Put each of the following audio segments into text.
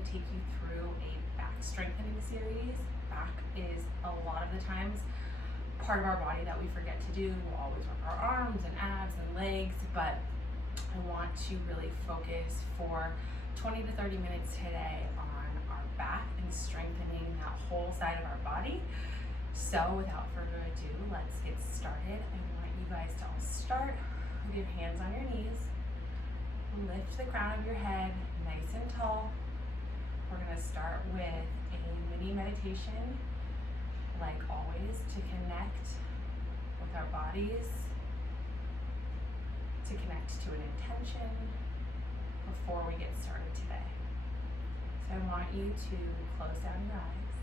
going to take you through a back strengthening series. Back is a lot of the times part of our body that we forget to do. We'll always work our arms and abs and legs, but I want to really focus for 20 to 30 minutes today on our back and strengthening that whole side of our body. So without further ado, let's get started. I want you guys to all start with your hands on your knees. Lift the crown of your head nice and tall. We're going to start with a mini meditation, like always, to connect with our bodies, to connect to an intention before we get started today. So I want you to close down your eyes.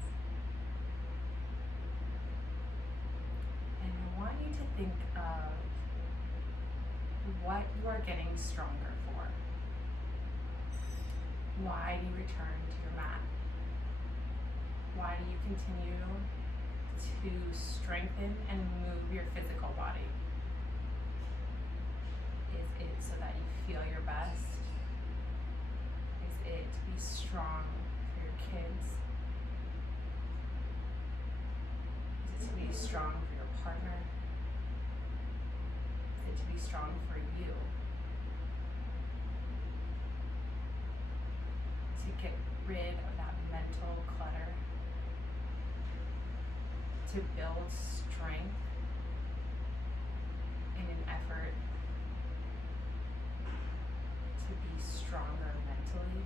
And I want you to think of what you are getting stronger for. Why do you return to your mat? Why do you continue to strengthen and move your physical body? Is it so that you feel your best? Is it to be strong for your kids? Is it to be strong for your partner? Is it to be strong for you? To get rid of that mental clutter, to build strength in an effort to be stronger mentally.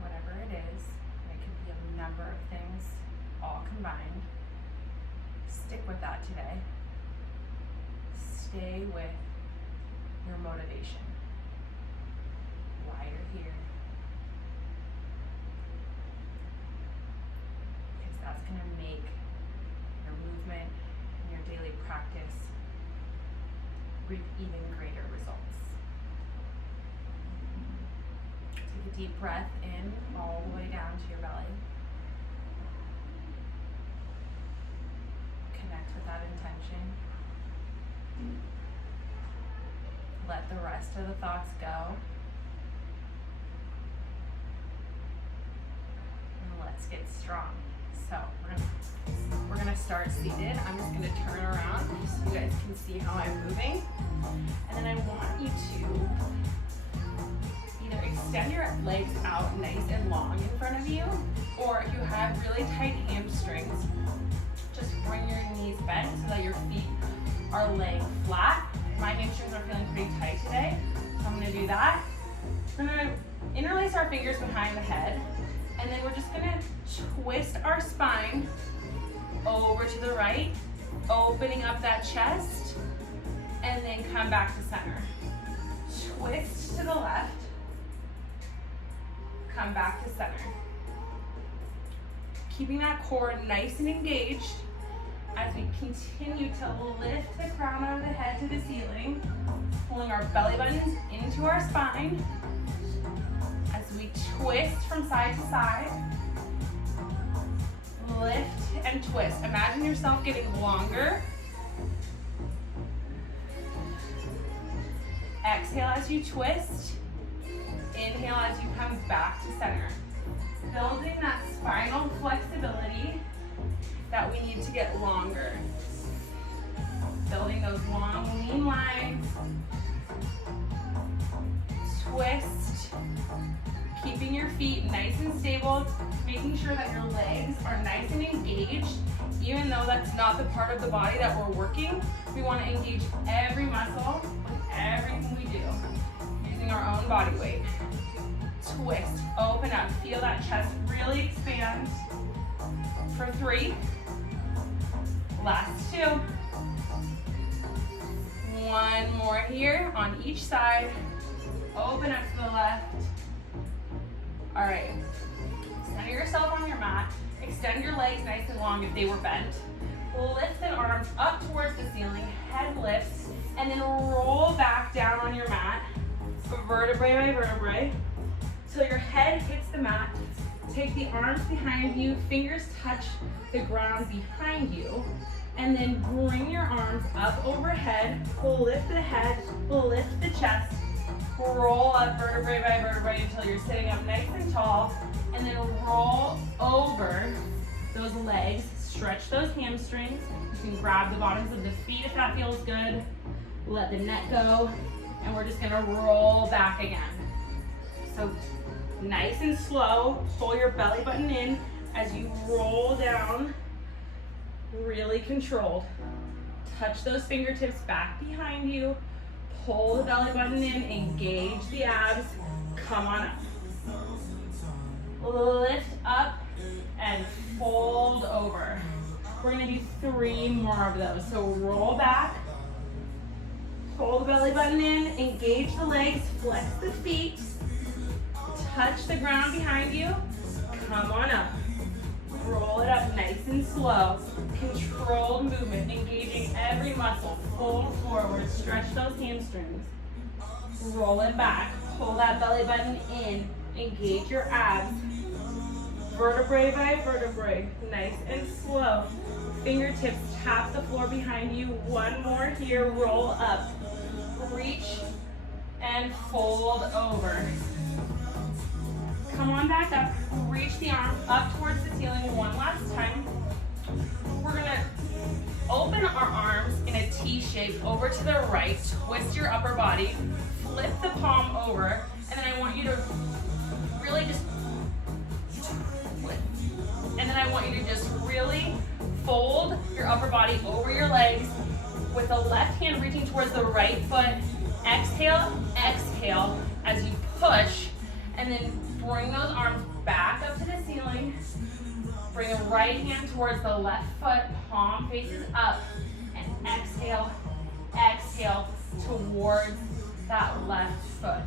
Whatever it is, and it can be a number of things all combined. Stick with that today. Stay with your motivation. Why you're here. Because that's going to make your movement and your daily practice reap even greater results. Take a deep breath in all the way down to your belly. Connect with that intention. Let the rest of the thoughts go. Let's get strong. So we're gonna start seated. I'm just gonna turn around so you guys can see how I'm moving. And then I want you to either extend your legs out nice and long in front of you, or if you have really tight hamstrings, just bring your knees bent so that your feet are laying flat. My hamstrings are feeling pretty tight today, so I'm gonna do that. We're gonna interlace our fingers behind the head. And then we're just gonna twist our spine over to the right, opening up that chest, and then come back to center. Twist to the left, come back to center. Keeping that core nice and engaged as we continue to lift the crown of the head to the ceiling, pulling our belly buttons into our spine. As we twist from side to side, lift and twist. Imagine yourself getting longer. Exhale as you twist. Inhale as you come back to center. Building that spinal flexibility that we need to get longer. Building those long, lean lines. Twist. Keeping your feet nice and stable, making sure that your legs are nice and engaged. Even though that's not the part of the body that we're working, we want to engage every muscle with everything we do, using our own body weight. Twist, open up, feel that chest really expand. For 3, last 2. 1 more here on each side. Open up to the left. All right, center yourself on your mat. Extend your legs nice and long if they were bent. Lift the arms up towards the ceiling, head lifts, and then roll back down on your mat, vertebrae by vertebrae, till your head hits the mat. Take the arms behind you, fingers touch the ground behind you, and then bring your arms up overhead, lift the head, lift the chest, Roll up vertebrae by vertebrae until you're sitting up nice and tall, and then roll over those legs. Stretch those hamstrings. You can grab the bottoms of the feet if that feels good. Let the neck go, and we're just gonna roll back again. So nice and slow, pull your belly button in as you roll down, really controlled. Touch those fingertips back behind you, pull the belly button in, engage the abs, come on up. Lift up and fold over. We're gonna do 3 more of those. So roll back, pull the belly button in, engage the legs, flex the feet, touch the ground behind you, come on up. Roll it up nice and slow. Controlled movement, engaging every muscle. Fold forward, stretch those hamstrings. Roll it back, pull that belly button in, engage your abs. Vertebrae by vertebrae, nice and slow. Fingertips tap the floor behind you. 1 more here, roll up. Reach and fold over. Come on back up, reach the arm up towards the ceiling 1 last time. We're gonna open our arms in a T shape over to the right, twist your upper body, flip the palm over, and then I want you to really just really fold your upper body over your legs with the left hand reaching towards the right foot. Exhale, exhale as you push, and then bring those arms back up to the ceiling. Bring the right hand towards the left foot, palm faces up, and exhale, exhale towards that left foot.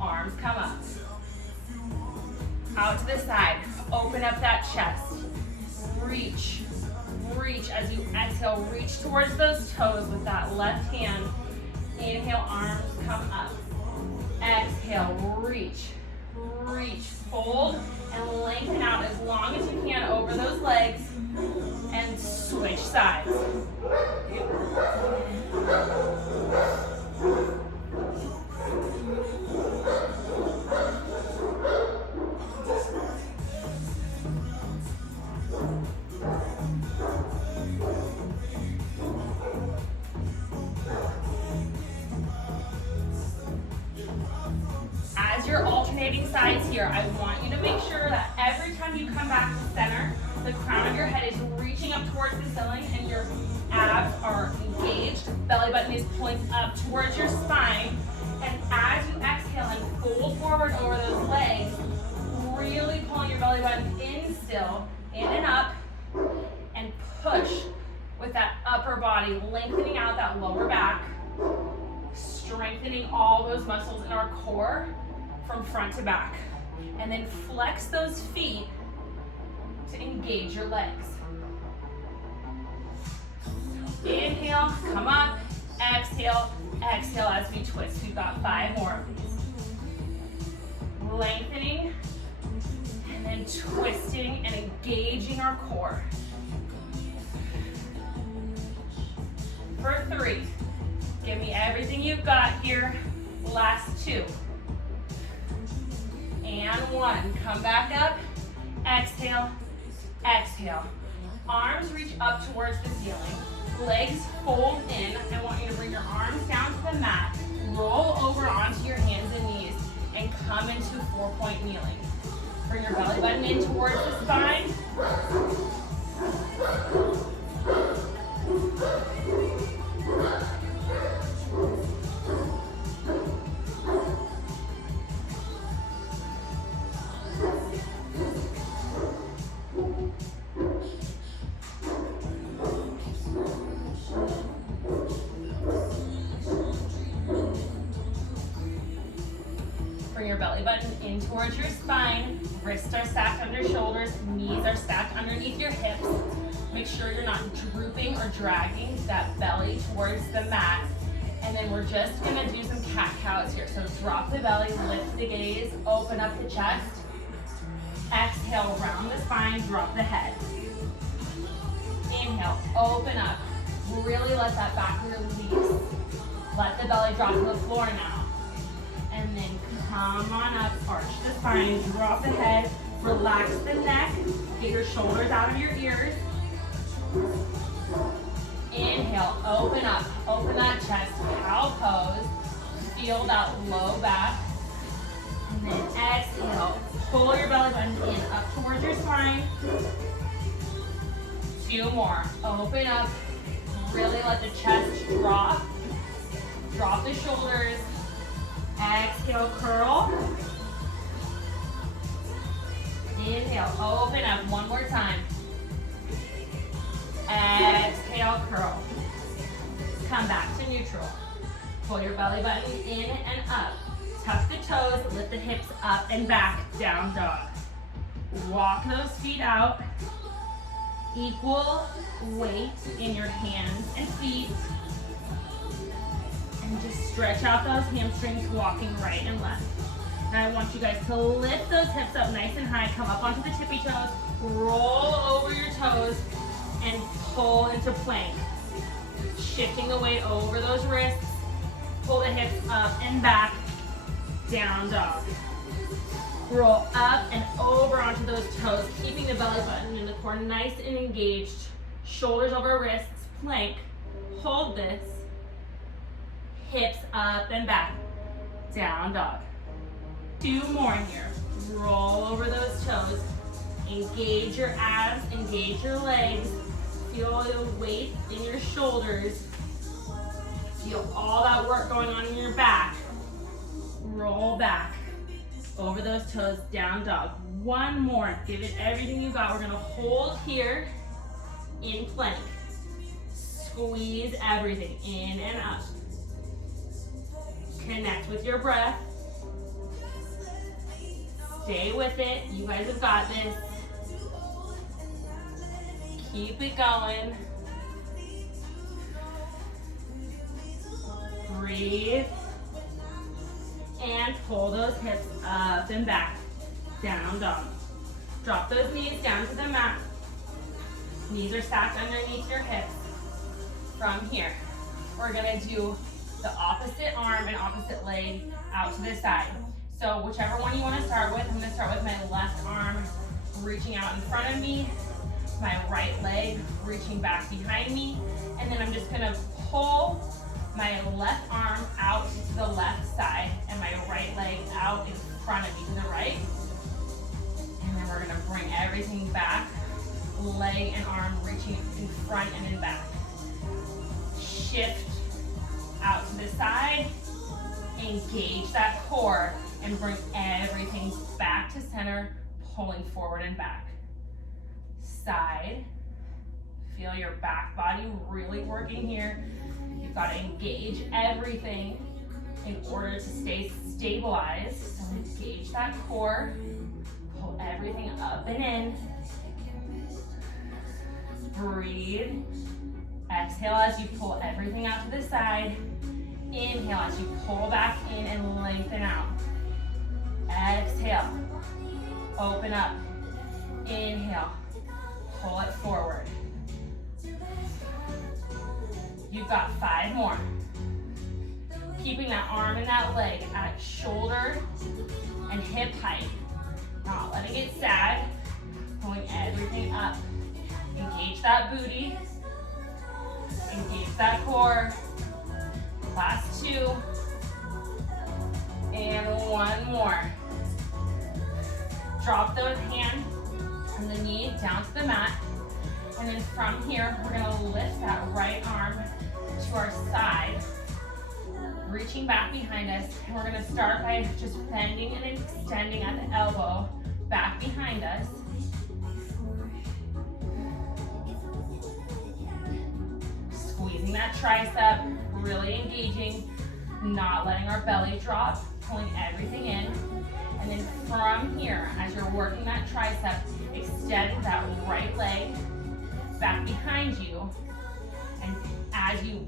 Arms come up. Out to the side, open up that chest. Reach, reach as you exhale, reach towards those toes with that left hand. Inhale, arms come up. Exhale, reach, reach, fold, and lengthen out as long as you can over those legs, and switch sides. As you're alternating sides here, I want you to make sure that every time you come back to center, the crown of your head is reaching up towards the ceiling and your abs are engaged. Belly button is pulling up towards your spine. And as you exhale and fold forward over those legs, really pulling your belly button in still, in and up, and push with that upper body, lengthening out that lower back, strengthening all those muscles in our core from front to back. And then flex those feet to engage your legs. Inhale, come up, exhale, exhale as we twist. We've got 5 more of these. Lengthening, and then twisting and engaging our core. For 3. Give me everything you've got here. Last 2. And 1. Come back up. Exhale. Exhale. Arms reach up towards the ceiling. Legs fold in. I want you to bring your arms down to the mat. Roll over onto your hands and knees and come into 4-point kneeling. Bring your belly button in towards the spine. Bring your belly button in towards your spine. Wrists are stacked under shoulders. Knees are stacked underneath your hips. Make sure you're not drooping or dragging that belly towards the mat. And then we're just gonna do some cat-cows here. So drop the belly, lift the gaze, open up the chest. Exhale, round the spine, drop the head. Inhale, open up. Really let that back release. Let the belly drop to the floor now. And then come on up, arch the spine, drop the head, relax the neck, get your shoulders out of your ears. Inhale, open up, open that chest, cow pose. Feel that low back. And then exhale, pull your belly button in up towards your spine. 2 more, open up, really let the chest drop. Drop the shoulders. Exhale, curl. Inhale, open up, 1 more time. Exhale, curl. Come back to neutral. Pull your belly button in and up. Tuck the toes, lift the hips up and back, down dog. Walk those feet out. Equal weight in your hands and feet. And just stretch out those hamstrings, walking right and left. Now I want you guys to lift those hips up nice and high, come up onto the tippy toes, roll over your toes, and pull into plank. Shifting the weight over those wrists, pull the hips up and back, down dog. Roll up and over onto those toes, keeping the belly button in the core nice and engaged. Shoulders over wrists, plank. Hold this. Hips up and back, down dog. 2 more here. Roll over those toes. Engage your abs, engage your legs. Feel the weight in your shoulders. Feel all that work going on in your back. Roll back. Over those toes, down dog. 1 more, give it everything you got. We're gonna hold here in plank. Squeeze everything in and up. Connect with your breath. Stay with it, you guys have got this. Keep it going. Breathe. And pull those hips up and back, down dog. Drop those knees down to the mat. Knees are stacked underneath your hips. From here, we're gonna do the opposite arm and opposite leg out to the side. So whichever one you wanna start with, I'm gonna start with my left arm reaching out in front of me, my right leg reaching back behind me, and then I'm just gonna pull my left arm out to the left side and my right leg out in front of me to the right. And then we're gonna bring everything back, leg and arm reaching in front and in back. Shift out to the side, engage that core, and bring everything back to center, pulling forward and back. Side, feel your back body really working here. You've got to engage everything in order to stay stabilized. So engage that core, pull everything up and in. Breathe. Exhale as you pull everything out to the side. Inhale as you pull back in and lengthen out. Exhale. Open up. Inhale. Pull it forward. You've got 5 more. Keeping that arm and that leg at shoulder and hip height. Not letting it sag. Pulling everything up. Engage that booty. Engage that core. Last 2. And 1 more. Drop those hands from the knee down to the mat. And then from here, we're gonna lift that right arm to our side, reaching back behind us. And we're gonna start by just bending and extending at the elbow, back behind us. Squeezing that tricep, really engaging, not letting our belly drop, pulling everything in. And then from here, as you're working that tricep, extend that right leg back behind you. And as you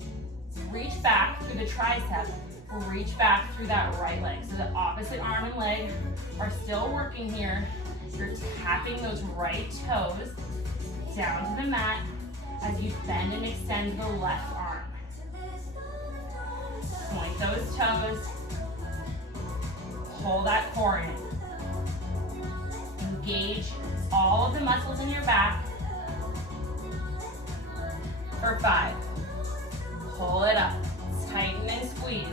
reach back through the tricep, reach back through that right leg. So the opposite arm and leg are still working here. You're tapping those right toes down to the mat as you bend and extend the left arm. Point those toes. pull that core in. Engage all of the muscles in your back. For 5. Pull it up. Tighten and squeeze.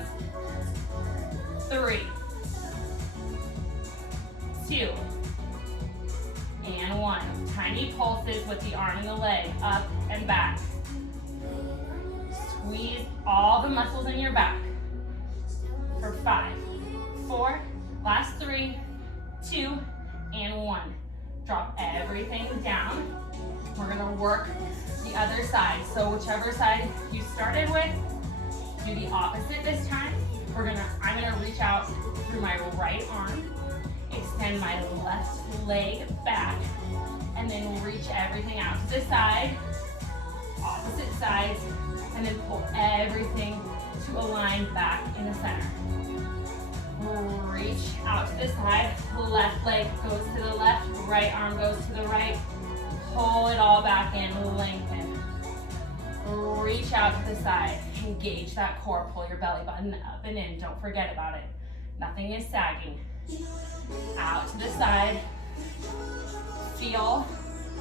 3. 2. And 1. Tiny pulses with the arm and the leg, up and back. Squeeze all the muscles in your back. For 5, 4, last 3, 2, and 1. Drop everything down. We're gonna work the other side. So whichever side you started with, do the opposite this time. I'm gonna reach out through my right arm, extend my left leg back, and then reach everything out to the side, opposite sides, and then pull everything to align back in the center. Reach out to the side, left leg goes to the left, right arm goes to the right, pull it all back in, lengthen. Reach out to the side, engage that core, pull your belly button up and in, don't forget about it. Nothing is sagging. Out to the side, feel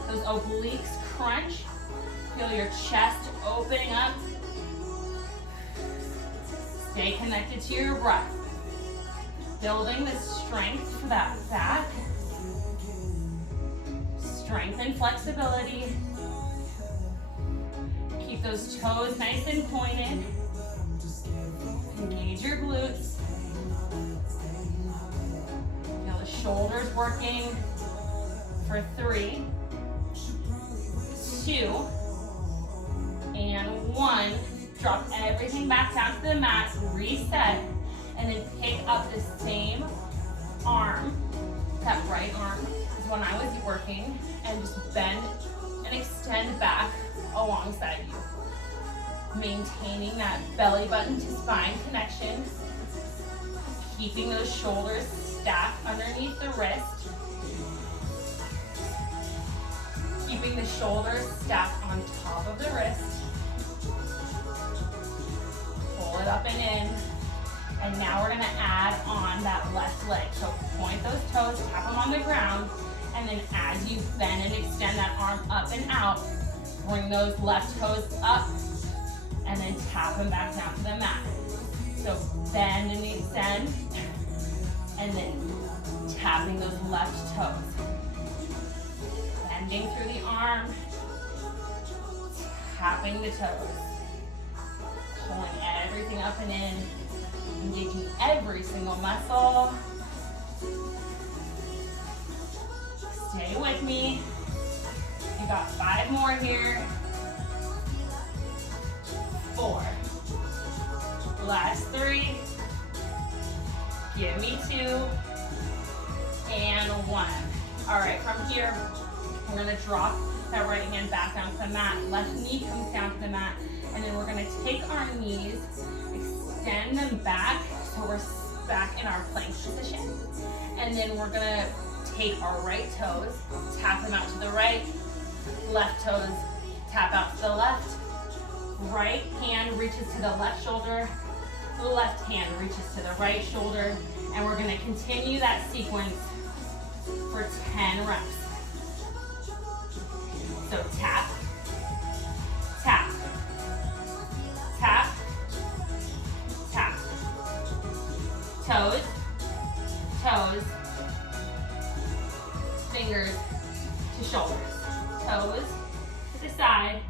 those obliques crunch, feel your chest opening up. Stay connected to your breath. Building the strength for that back. Strength and flexibility. Keep those toes nice and pointed. Engage your glutes. Feel the shoulders working. For 3, 2, and 1. Drop everything back down to the mat, reset, and then pick up the same arm, that right arm is when I was working, and just bend and extend back alongside you. Maintaining that belly button to spine connection, keeping those shoulders stacked underneath the wrist, keeping the shoulders stacked on top of the wrist. Pull it up and in. And now we're gonna add on that left leg. So point those toes, tap them on the ground, and then as you bend and extend that arm up and out, bring those left toes up, and then tap them back down to the mat. So bend and extend, and then tapping those left toes. Bending through the arm, tapping the toes, pulling everything up and in, engaging every single muscle. Stay with me. You got 5 more here. 4. Last 3. Give me 2. And 1. All right, from here, we're gonna drop that right hand back down to the mat. Left knee comes down to the mat. And then we're gonna take our knees, extend them back so we're back in our plank position. And then we're gonna take our right toes, tap them out to the right, left toes tap out to the left, right hand reaches to the left shoulder, left hand reaches to the right shoulder, and we're gonna continue that sequence for 10 reps. So tap, tap, tap, tap. Toes, toes, fingers to shoulders. Toes to the side,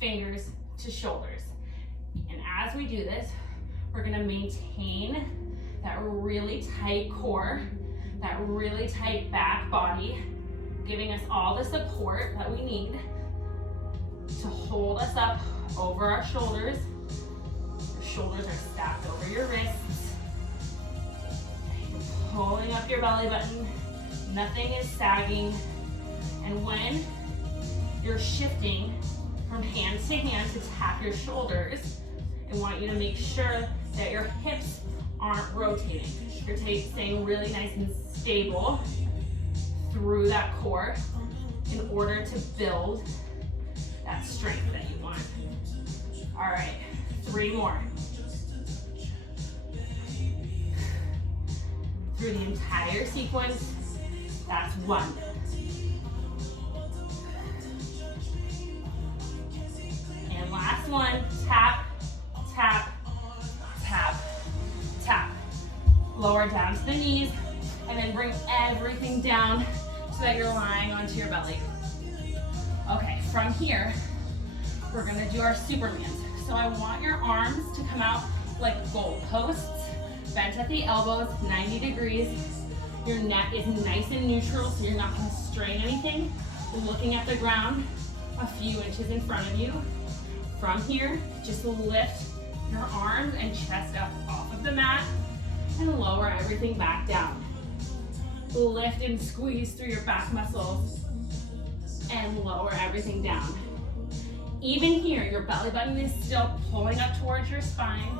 fingers to shoulders. And as we do this, we're gonna maintain that really tight core, that really tight back body, giving us all the support that we need to hold us up over our shoulders. Your shoulders are stacked over your wrists. Pulling up your belly button. Nothing is sagging. And when you're shifting from hand to hand to tap your shoulders, I want you to make sure that your hips aren't rotating. You're staying really nice and stable through that core in order to build that strength that you want. All right, 3 more. through the entire sequence. That's 1. And last one, tap, tap, tap, tap. Lower down to the knees, and then bring everything down so that you're lying onto your belly. Okay, from here, we're gonna do our Supermans. So I want your arms to come out like goal posts, bent at the elbows, 90 degrees. Your neck is nice and neutral, so you're not gonna strain anything. Looking at the ground, a few inches in front of you. From here, just lift your arms and chest up off of the mat and lower everything back down. Lift and squeeze through your back muscles and lower everything down. Even here, your belly button is still pulling up towards your spine,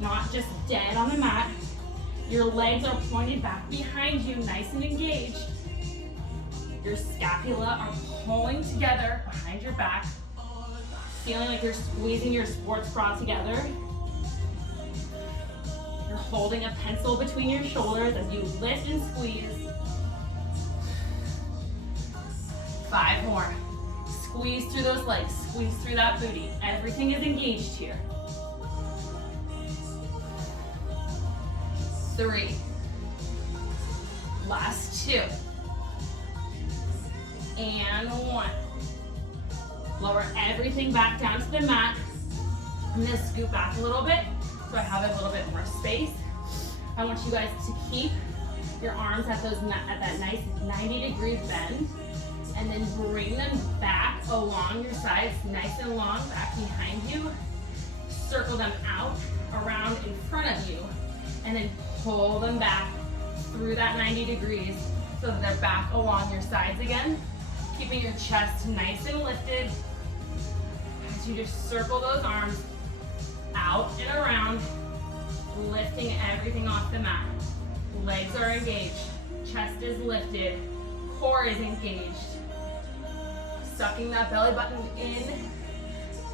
not just dead on the mat. Your legs are pointed back behind you, nice and engaged. Your scapula are pulling together behind your back, feeling like you're squeezing your sports bra together. You're holding a pencil between your shoulders as you lift and squeeze. 5 more. Squeeze through those legs, squeeze through that booty. Everything is engaged here. 3. Last 2. And 1. Lower everything back down to the mat. I'm gonna scoot back a little bit so I have a little bit more space. I want you guys to keep your arms at that nice 90-degree bend, and then bring them back along your sides, nice and long, back behind you. Circle them out, around in front of you, and then pull them back through that 90 degrees so that they're back along your sides again, keeping your chest nice and lifted as you just circle those arms out and around, lifting everything off the mat. Legs are engaged, chest is lifted, core is engaged. Sucking that belly button in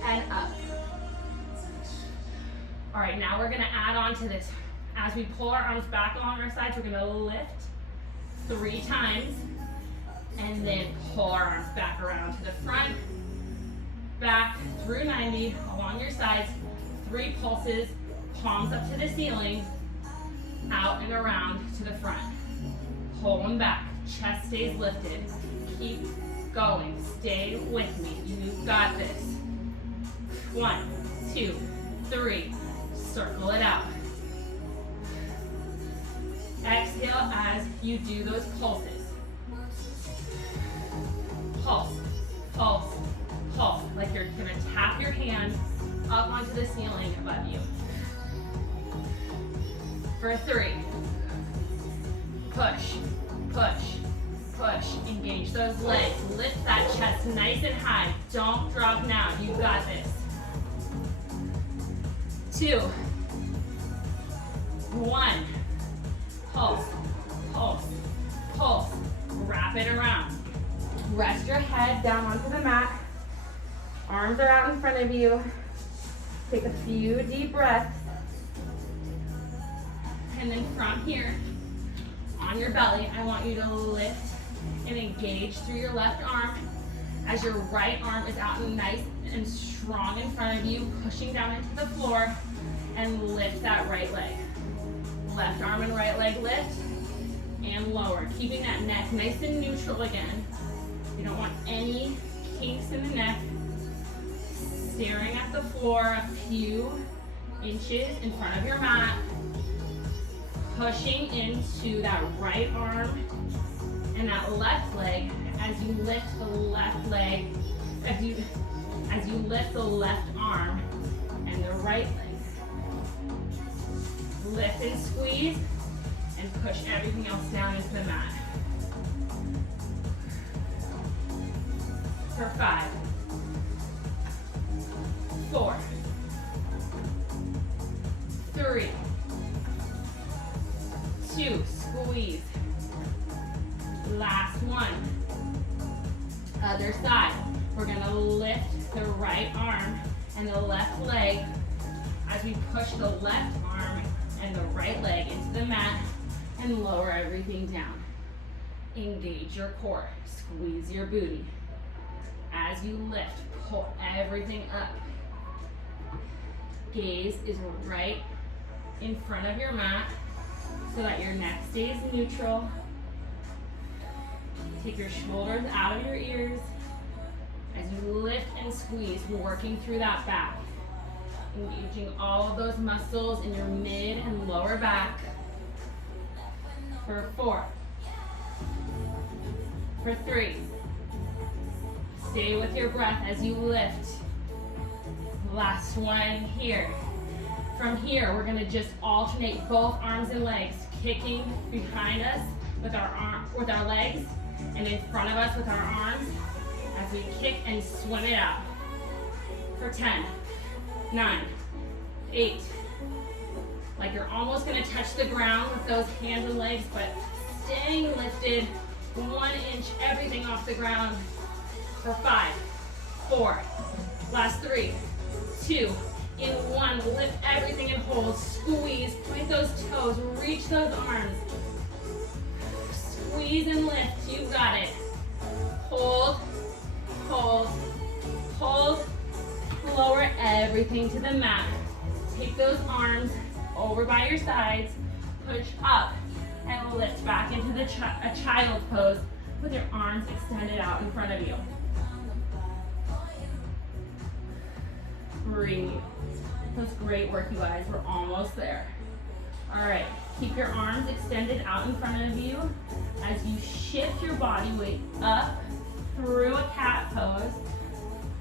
and up. All right, now we're gonna add on to this. As we pull our arms back along our sides, we're gonna lift 3 times and then pull our arms back around to the front, back through 90, along your sides, 3 pulses, palms up to the ceiling, out and around to the front. Pull them back, chest stays lifted. Keep going, stay with me, you've got this. 1, 2, 3, circle it out. Exhale as you do those pulses. Pulse, pulse, pulse, like you're gonna tap your hand up onto the ceiling above you. For 3, push, push, push, engage those legs, lift that chest nice and high, don't drop now, you got this. 2, 1, pulse, pulse, pulse, wrap it around. Rest your head down onto the mat, arms are out in front of you, take a few deep breaths, and then from here, on your belly, I want you to lift and engage through your left arm as your right arm is out and nice and strong in front of you, pushing down into the floor, and lift that right leg. Left arm and right leg lift and lower, keeping that neck nice and neutral again. You don't want any kinks in the neck. Staring at the floor a few inches in front of your mat. Pushing into that right arm and that left leg as you lift the left leg, as you lift the left arm and the right leg. Lift and squeeze and push everything else down into the mat. For 5, 4, 3, 2, squeeze. Last one. Other side. We're gonna lift the right arm and the left leg as we push the left arm and the right leg into the mat and lower everything down. Engage your core, squeeze your booty. As you lift, pull everything up. Gaze is right in front of your mat so that your neck stays neutral. Take your shoulders out of your ears as you lift and squeeze, working through that back. Engaging all of those muscles in your mid and lower back. For 4. For 3. Stay with your breath as you lift. Last one here. From here, we're gonna just alternate both arms and legs, kicking behind us with our legs, and in front of us with our arms, as we kick and swim it out. For 10, 9, 8. Like you're almost gonna touch the ground with those hands and legs, but staying lifted, 1 inch, everything off the ground. For 5, 4, last 3, 2, in 1, lift everything and hold, squeeze, point those toes, reach those arms, squeeze and lift, you got it. Hold, hold, hold, lower everything to the mat. Take those arms over by your sides, push up, and lift back into the a child pose with your arms extended out in front of you. Breathe. That was great work, you guys. We're almost there. All right, keep your arms extended out in front of you as you shift your body weight up through a cat pose.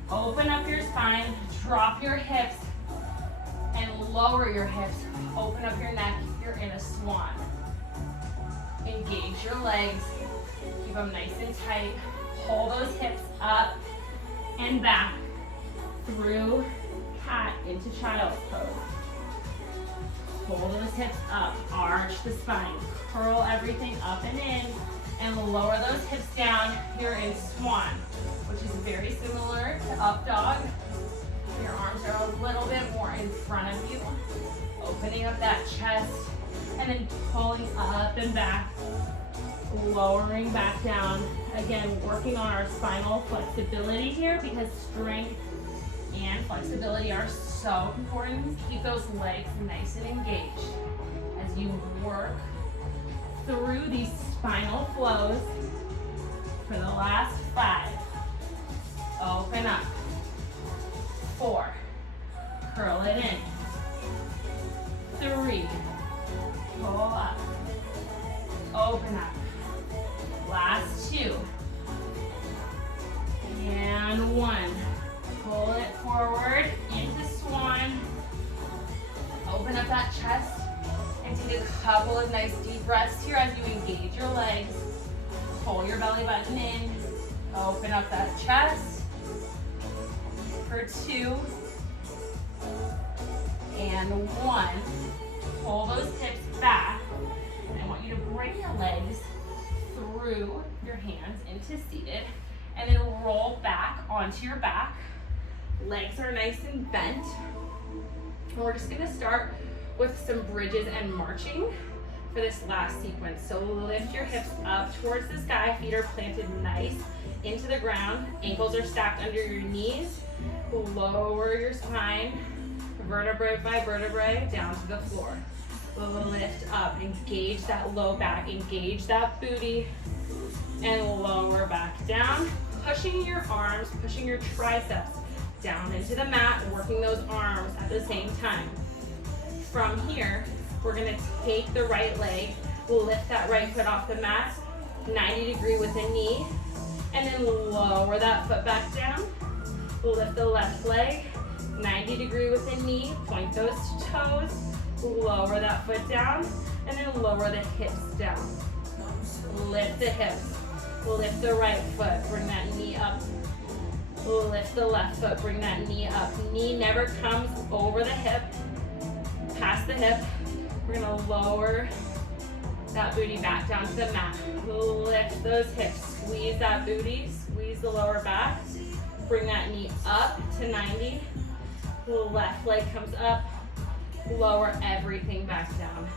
Open up your spine, drop your hips, and lower your hips. Open up your neck. You're in a swan. Engage your legs. Keep them nice and tight. Pull those hips up and back through cat into child's pose. Pull those hips up, arch the spine, curl everything up and in, and lower those hips down. You're in swan, which is very similar to up dog. Your arms are a little bit more in front of you, opening up that chest, and then pulling up and back, lowering back down. Again, working on our spinal flexibility here because strength and flexibility are so important. Keep those legs nice and engaged as you work through these spinal flows for the last 5. Open up. 4. Curl it in. 3. Pull up. Open up. Last 2. And 1. Pull it forward into swan. Open up that chest and take a couple of nice deep breaths here as you engage your legs. Pull your belly button in. Open up that chest. For 2 and 1. Pull those hips back. And I want you to bring your legs through your hands into seated and then roll back onto your back. Legs are nice and bent. And we're just gonna start with some bridges and marching for this last sequence. So lift your hips up towards the sky, feet are planted nice into the ground, ankles are stacked under your knees, lower your spine, vertebrae by vertebrae, down to the floor. Lift up, engage that low back, engage that booty, and lower back down, pushing your arms, pushing your triceps down into the mat, working those arms at the same time. From here, we're gonna take the right leg, lift that right foot off the mat, 90 degree with a knee, and then lower that foot back down. Lift the left leg, 90 degree with a knee, point those toes, lower that foot down, and then lower the hips down. Lift the hips, lift the right foot, bring that knee up. Lift the left foot, bring that knee up. Knee never comes over the hip, past the hip. We're gonna lower that booty back down to the mat. Lift those hips, squeeze that booty, squeeze the lower back. Bring that knee up to 90. Left leg comes up, lower everything back down.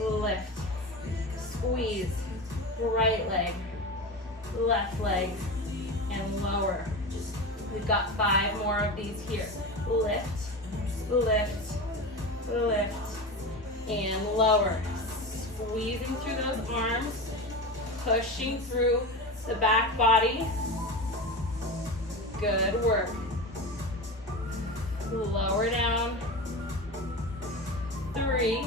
Lift, Squeeze. Right leg, left leg, and lower. We've got 5 more of these here. Lift, lift, lift, and lower. Squeezing through those arms, pushing through the back body. Good work. Lower down. 3.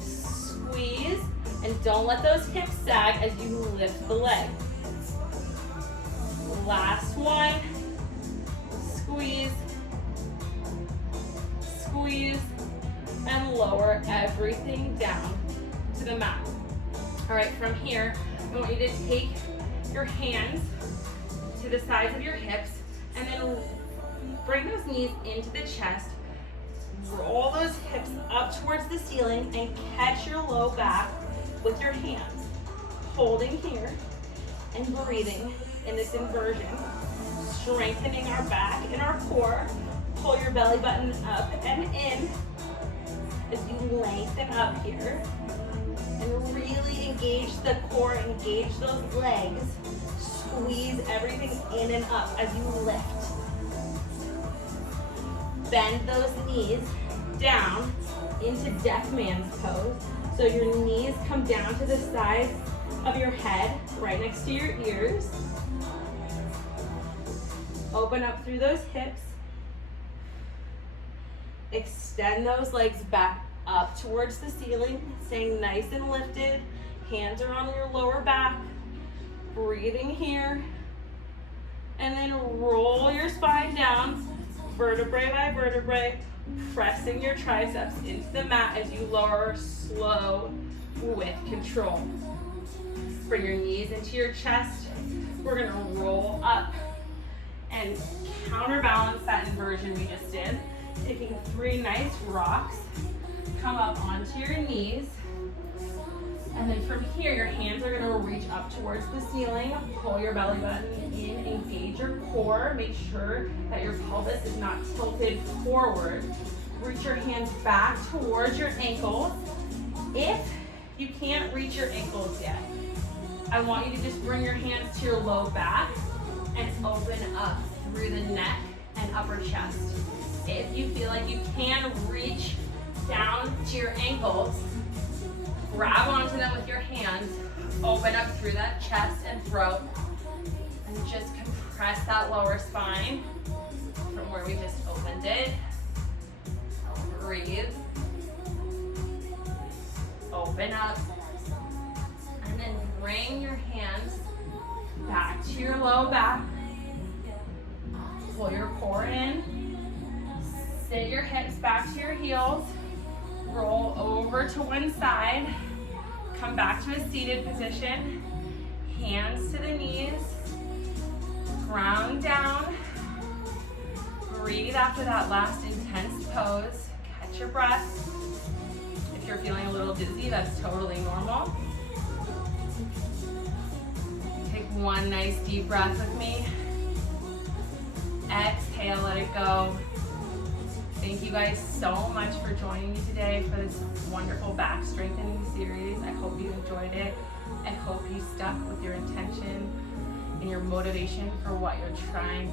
Squeeze, and don't let those hips sag as you lift the leg. Last one. Squeeze, squeeze, and lower everything down to the mat. All right, from here, I want you to take your hands to the sides of your hips and then bring those knees into the chest. Roll those hips up towards the ceiling and catch your low back with your hands. Holding here and breathing in this inversion. Strengthening our back and our core. Pull your belly button up and in as you lengthen up here. And really engage the core, engage those legs. Squeeze everything in and up as you lift. Bend those knees down into deaf man's pose. So your knees come down to the sides of your head, right next to your ears. Open up through those hips. Extend those legs back up towards the ceiling, staying nice and lifted. Hands are on your lower back. Breathing here. And then roll your spine down, vertebrae by vertebrae, pressing your triceps into the mat as you lower slow with control. Bring your knees into your chest. We're gonna roll up and counterbalance that inversion we just did. Taking 3 nice rocks, come up onto your knees. And then from here, your hands are gonna reach up towards the ceiling. Pull your belly button in, engage your core. Make sure that your pelvis is not tilted forward. Reach your hands back towards your ankles. If you can't reach your ankles yet, I want you to just bring your hands to your low back and open up through the neck and upper chest. If you feel like you can reach down to your ankles, grab onto them with your hands, open up through that chest and throat, and just compress that lower spine from where we just opened it. Breathe. Open up. And then bring your hands back to your low back. Pull your core in. Sit your hips back to your heels. Roll over to one side. Come back to a seated position. Hands to the knees. Ground down. Breathe after that last intense pose. Catch your breath. If you're feeling a little dizzy, that's totally normal. Take one nice deep breath with me. Exhale, let it go. Thank you guys so much for joining me today for this wonderful back strengthening series. I hope you enjoyed it. I hope you stuck with your intention and your motivation for what you're trying